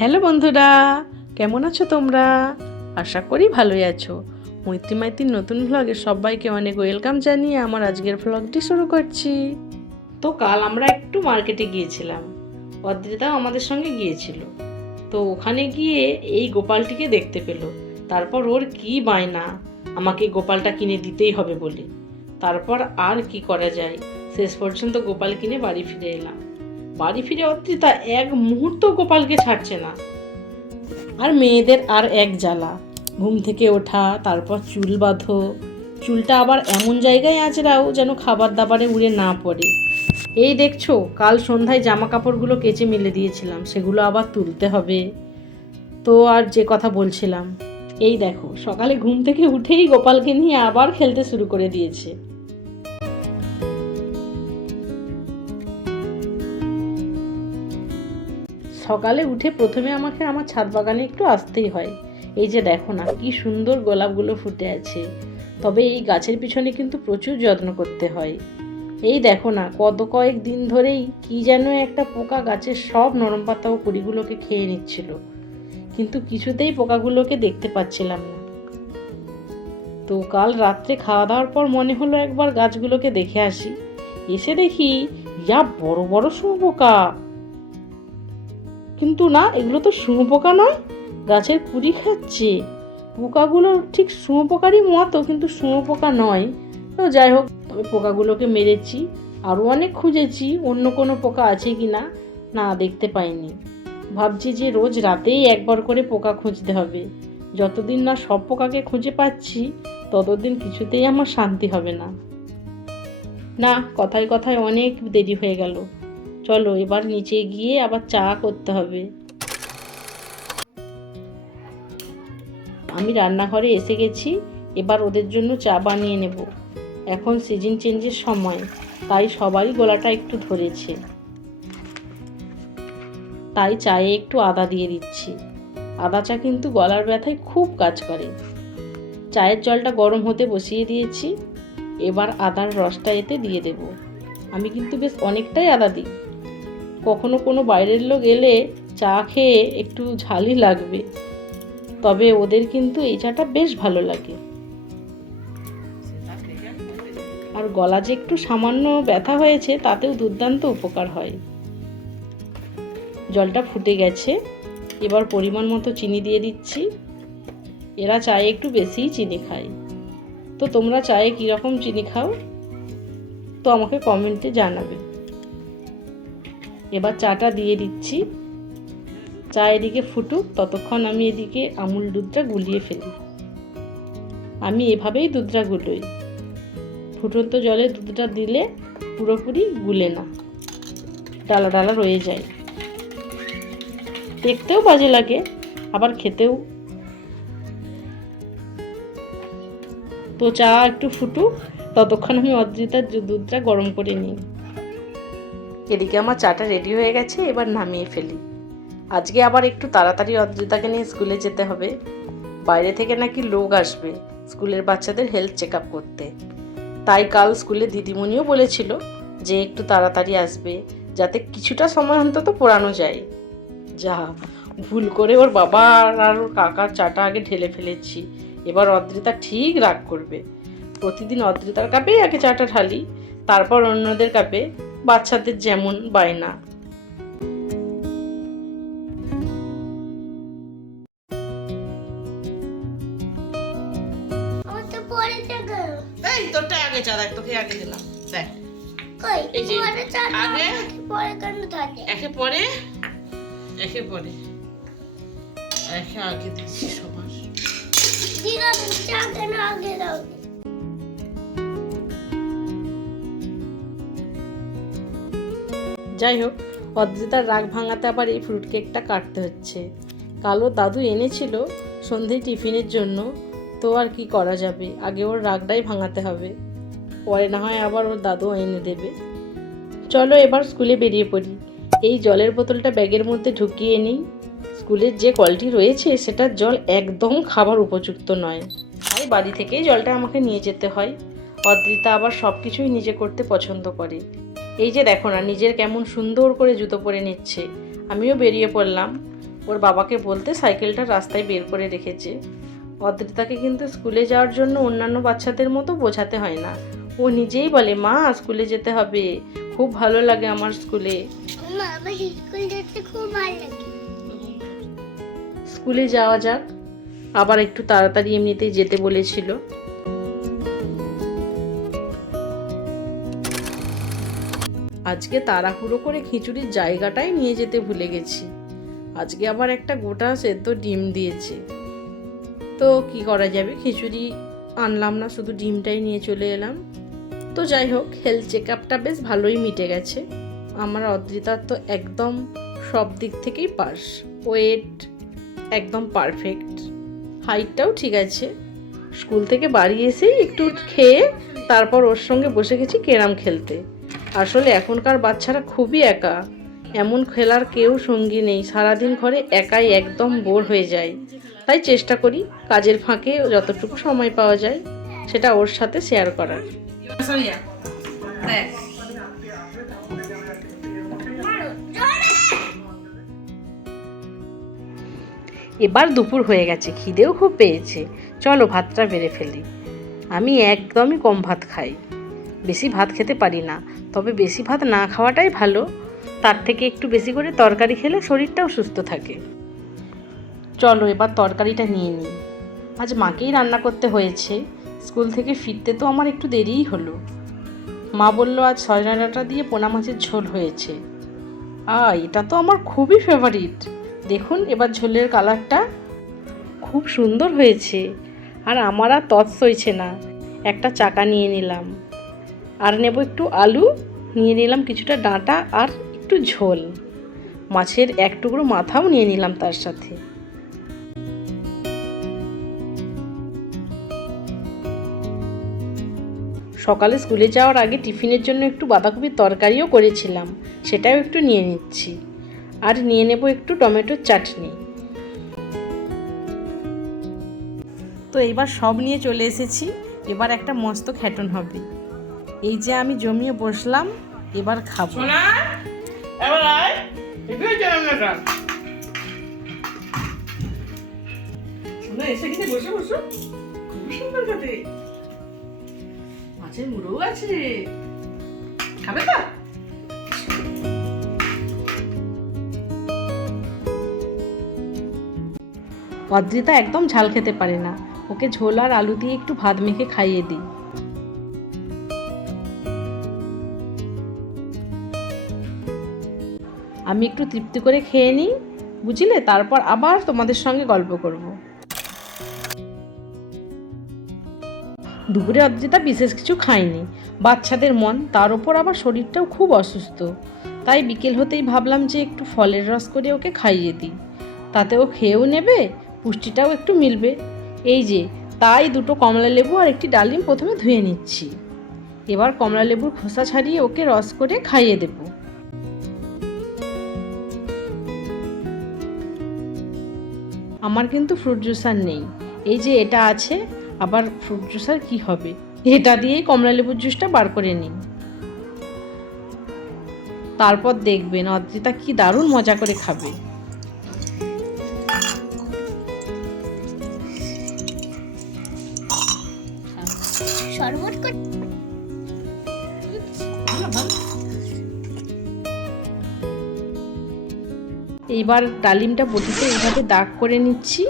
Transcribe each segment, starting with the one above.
Hello বন্ধুরা, কেমন আছো তোমরা? আশা করি ভালোই আছো। মৈত্রী মাইতির নতুন ভ্লগে সবাইকে অনেক ওয়েলকাম জানিয়ে আমার আজকের ভ্লগটি শুরু করছি। তো কাল আমরা একটু মার্কেটে গিয়েছিলাম, অদ্রিতাও আমাদের সঙ্গে গিয়েছিল। তো ওখানে গিয়ে এই গোপালটিকে দেখতে পেলো। তারপর ওর কি বায়না, আমাকে গোপালটা কিনে দিতেই হবে বলে। তারপর আর কি করা যায়, শেষ পর্যন্ত গোপাল কিনে বাড়ি ফিরে এলাম। বাড়ি ফিরে অদ্রিতা এক মুহূর্ত গোপালকে ছাড়ছে না। আর মেয়েদের আর এক জ্বালা, ঘুম থেকে ওঠা, তারপর চুল বাঁধো, চুলটা আবার এমন জায়গায় আঁচড়াও যেন খাবার দাবারে উড়ে না পড়ে। এই দেখছো, কাল সন্ধ্যায় জামা কাপড়গুলো কেচে মেলে দিয়েছিলাম, সেগুলো আবার তুলতে হবে। তো আর যে কথা বলছিলাম, এই দেখো সকালে ঘুম থেকে উঠেই গোপালকে নিয়ে আবার খেলতে শুরু করে দিয়েছে। সকালে উঠে প্রথমে আমাকে আমার ছাদ বাগানে একটু আসতেই হয়। এই যে দেখো না, কি সুন্দর গোলাপগুলো ফুটে আছে। তবে এই গাছের পিছনে কিন্তু প্রচুর যত্ন করতে হয়। এই দেখো না, কয়েক দিন ধরেই কি যেন একটা পোকা গাছের সব নরম পাতা ও কুড়িগুলোকে খেয়ে নিচ্ছিল, কিন্তু কিছুতেই পোকাগুলোকে দেখতে পাচ্ছিলাম না। তো কাল রাত্রে খাওয়া দাওয়ার পর মনে হলো একবার গাছগুলোকে দেখে আসি। এসে দেখি ইয়া বড় বড় শুঁয়োপোকা। কিন্তু না, এগুলো তো শুঁয়োপোকা নয়, গাছের কুড়ি খাচ্ছে। পোকাগুলো ঠিক শুঁয়োপোকারই মতো, কিন্তু শুঁয়োপোকা নয়। তো যাই হোক, তবে পোকাগুলোকে মেরেছি। আরও অনেক খুঁজেছি অন্য কোনো পোকা আছে কি না, না দেখতে পাইনি। ভাবছি যে রোজ রাতেই একবার করে পোকা খুঁজতে হবে। যতদিন না সব পোকাকে খুঁজে পাচ্ছি, ততদিন কিছুতেই আমার শান্তি হবে না। না, কথায় কথায় অনেক দেরি হয়ে গেল। চলো এবার নিচে গিয়ে আবার চা করতে হবে। আমি রান্নাঘরে এসে গেছি, এবার ওদের জন্য চা বানিয়ে নেব। এখন সিজন চেঞ্জের সময়, তাই সবারই গলাটা একটু ধরেছে। তাই চায়ে একটু আদা দিয়ে দিচ্ছি। আদা চা কিন্তু গলার ব্যথায় খুব কাজ করে। চায়ের জলটা গরম হতে বসিয়ে দিয়েছি, এবার আদার রসটা এতে দিয়ে দেব। আমি কিন্তু বেশ অনেকটাই আদা দিই। কখনো কোনো বাইরের লোক এলে চা খেয়ে একটু ঝালই লাগবে, তবে ওদের কিন্তু এই চাটা বেশ ভালো লাগে। আর গলা যে একটু সামান্য ব্যথা হয়েছে, তাতেও দুর্দান্ত উপকার হয়। জলটা ফুটে গেছে, এবার পরিমাণ মতো চিনি দিয়ে দিচ্ছি। এরা চায়ে একটু বেশিই চিনি খায়। তো তোমরা চায়ে কীরকম চিনি খাও, তো আমাকে কমেন্টে জানাবে। এবার চাটা দিয়ে দিচ্ছি। চা এদিকে ফুটুক, ততক্ষণ আমি এদিকে আমুল দুধটা গুলিয়ে ফেলি। আমি এভাবেই দুধটা গুলোই। ফুটন্ত জলে দুধটা দিলে পুরোপুরি গুলে না, ডালা ডালা রয়ে যায়। দেখতেও বাজে লাগে, আবার খেতেও। তো চা একটু ফুটুক, ততক্ষণ আমি অদ্রিতার দুধটা গরম করে নিই। এদিকে আমার চাটা রেডি হয়ে গেছে, এবার নামিয়ে ফেলি। আজকে আবার একটু তাড়াতাড়ি অদ্রিতাকে নিয়ে স্কুলে যেতে হবে। বাইরে থেকে নাকি লোক আসবে স্কুলের বাচ্চাদের হেলথ চেক আপ করতে। তাই কাল স্কুলে দিদিমণিও বলেছিল যে একটু তাড়াতাড়ি আসবে, যাতে কিছুটা সময় অন্তত পোড়ানো যায়। যা ভুল করে ওর বাবা আর ওর কাকার চাটা আগে ঢেলে ফেলেছি। এবার অদ্রিতা ঠিক রাগ করবে। প্রতিদিন অদ্রিতার কাপেই আগে চাটা ঢালি, তারপর অন্যদের কাপে, বাচ্চাদের যেমন বায়না। এই তোরটা আগে চা দেখ, তোকে আগে দিলাম দেখ। এই যে আগে একে পরে একে পরে একে আগে দিচ্ছি সবার। যাই হোক, অদ্রিতার রাগ ভাঙাতে আবার এই ফ্রুট কেকটা কাটতে হচ্ছে। কালো দাদু এনেছিল সন্ধেয় টিফিনের জন্য, তো আর কি করা যাবে, আগে ওর রাগটাই ভাঙাতে হবে, পরে না হয় আবার ওর দাদু এনে দেবে। চলো এবার স্কুলে বেরিয়ে পড়ি। এই জলের বোতলটা ব্যাগের মধ্যে ঢুকিয়ে নিই। স্কুলের যে কলটি রয়েছে সেটার জল একদম খাবার উপযুক্ত নয়, তাই বাড়ি থেকেই জলটা আমাকে নিয়ে যেতে হয়। অদ্রিতা আবার সব কিছুই নিজে করতে পছন্দ করে। এই যে দেখো না, নিজের কেমন সুন্দর করে জুতো পরে নিচ্ছে। আমিও বেরিয়ে পড়লাম। ওর বাবাকে বলতে সাইকেলটা রাস্তায় বের করে রেখেছে। অদ্রিতাকে কিন্তু স্কুলে যাওয়ার জন্য অন্যান্য বাচ্চাদের মতো বোঝাতে হয় না, ও নিজেই বলে মা স্কুলে যেতে হবে, খুব ভালো লাগে আমার স্কুলে। স্কুলে যাওয়া যাক, আবার একটু তাড়াতাড়ি এমনিতেই যেতে বলেছিল। আজকে তাড়াহুড়ো করে খিচুড়ির জায়গাটাই নিয়ে যেতে ভুলে গেছি। আজকে আবার একটা গোটা সেদ্ধ ডিম দিয়েছে, তো কি করা যাবে, খিচুড়ি আনলাম না, শুধু ডিমটাই নিয়ে চলে এলাম। তো যাই হোক, হেলথ চেক আপটা বেশ ভালোই মিটে গেছে। আমার অদ্রিতার তো একদম সব দিক থেকেই পাস, ওয়েট একদম পারফেক্ট, হাইটটাও ঠিক আছে। স্কুল থেকে বাড়ি এসেই একটু খেয়ে তারপর ওর সঙ্গে বসে গেছি ক্যারাম খেলতে। আসলে এখনকার বাচ্চারা খুবই একা, এমন খেলার কেউ সঙ্গী নেই, সারাদিন ঘরে একাই একদম বোর হয়ে যায়। তাই চেষ্টা করি কাজের ফাঁকে যতটুকু সময় পাওয়া যায় সেটা ওর সাথে শেয়ার করার। এবার দুপুর হয়ে গেছে, খিদেও খুব পেয়েছে, চলো ভাতটা বেড়ে ফেলি। আমি একদমই কম ভাত খাই, বেশি ভাত খেতে পারি না, তবে বেশি ভাত না খাওয়াটাই ভালো, তার থেকে একটু বেশি করে তরকারি খেলে শরীরটাও সুস্থ থাকে। চলো এবার তরকারিটা নিয়ে নিই। আজ মাকেই রান্না করতে হয়েছে, স্কুল থেকে ফিরতে তো আমার একটু দেরিই হলো। মা বলল আজ সজনা ডাঁটা দিয়ে পোনা মাছের ঝোল হয়েছে। এটা তো আমার খুবই ফেভারিট। দেখুন এবার ঝোলের কালারটা খুব সুন্দর হয়েছে, আর আমার আর তত সইছে না, একটা চাকা নিয়ে নিলাম, আর নেব একটু আলু, নিয়ে নিলাম কিছুটা ডাঁটা আর একটু ঝোল, মাছের এক টুকরো মাথাও নিয়ে নিলাম তার সাথে। সকালে স্কুলে যাওয়ার আগে টিফিনের জন্য একটু বাঁধাকপির তরকারিও করেছিলাম, সেটাও একটু নিয়ে নিচ্ছি, আর নিয়ে নেব একটু টমেটোর চাটনি। তো এইবার সব নিয়ে চলে এসেছি, এবার একটা মস্ত খ্যাটন হবে। এই যে আমি জমিয়ে বসলাম, এবার খাবো। মাছের মুড়ো আছে, খাবে তো? অদ্রিতা একদম ঝাল খেতে পারে না, ওকে ঝোল আর আলু দিয়ে একটু ভাত মেখে খাইয়ে দিই। আমি একটু তৃপ্তি করে খেয়ে নিই, বুঝলে, তারপর আবার তোমাদের সঙ্গে গল্প করব। দুপুরে অদ্রিতা বিশেষ কিছু খায়নি, বাচ্চাদের মন, তার উপর আবার শরীরটাও খুব অসুস্থ, তাই বিকেল হতেই ভাবলাম যে একটু ফলের রস করে ওকে খাইয়ে দিই, তাতে ও খেয়েও নেবে, পুষ্টিটাও একটু মিলবে। এই যে তাই দুটো কমলা লেবু আর একটি ডালিম প্রথমে ধুয়ে নিচ্ছি, এবার কমলা লেবুর খোসা ছাড়িয়ে ওকে রস করে খাইয়ে দেব। আমার কিন্তু ফ্রুট জুসার নেই, এই যে এটা আছে, আবার ফ্রুট জুসার কি হবে, এটা দিয়েই কমলা লেবুর জুসটা বার করে নিই। তারপর দেখবেন অদ্রিতা কি দারুণ মজা করে খাবে। এইবার ডালিমটা বটিতে এইভাবে দাগ করে নিচ্ছি,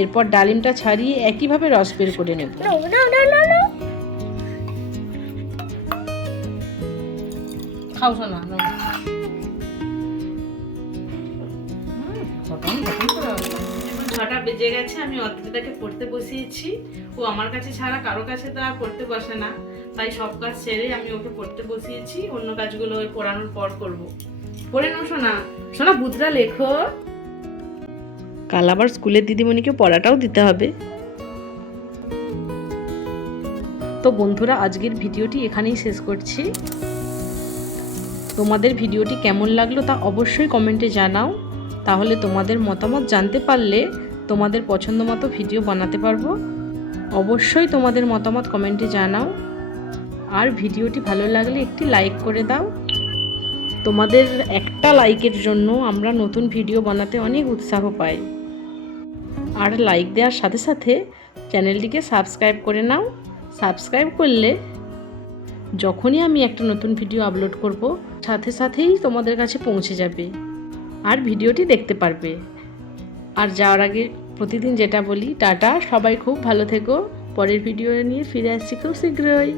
এরপর ডালিমটা ছাড়িয়ে একইভাবে রস বের করে নেব। খাও শোনা, ছটা বেজে গেছে, আমি অদ্রিতাকে পড়তে বসিয়েছি। ও আমার কাছে ছাড়া কারো কাছে তো আর পড়তে বসে না, তাই সব কাজ ছেড়ে আমি ওকে পড়তে বসিয়েছি, অন্য কাজগুলো ওই পড়ানোর পর করব। পড়ে নাও শোনা, শোনা বুদ্রা লেখো, কাল আবার স্কুলের দিদিমণিকে পড়াটাও দিতে হবে। তো বন্ধুরা, আজকের ভিডিওটি এখানেই শেষ করছি। তোমাদের ভিডিওটি কেমন লাগলো তা অবশ্যই কমেন্টে জানাও, তাহলে তোমাদের মতামত জানতে পারলে তোমাদের পছন্দ মতো ভিডিও বানাতে পারবো। অবশ্যই তোমাদের মতামত কমেন্টে জানাও, আর ভিডিওটি ভালো লাগলে একটি লাইক করে দাও। তোমাদের একটা লাইকের জন্য আমরা নতুন ভিডিও বানাতে অনেক উৎসাহ পাই। আর লাইক দেওয়ার সাথে সাথে চ্যানেলটিকে সাবস্ক্রাইব করে নাও। সাবস্ক্রাইব করলে যখনই আমি একটা নতুন ভিডিও আপলোড করব সাথে সাথেই তোমাদের কাছে পৌঁছে যাবে আর ভিডিওটি দেখতে পারবে। আর যাওয়ার আগে প্রতিদিন যেটা বলি, টাটা, সবাই খুব ভালো থেকো। পরের ভিডিও নিয়ে ফিরে আসছি খুব শীঘ্রই।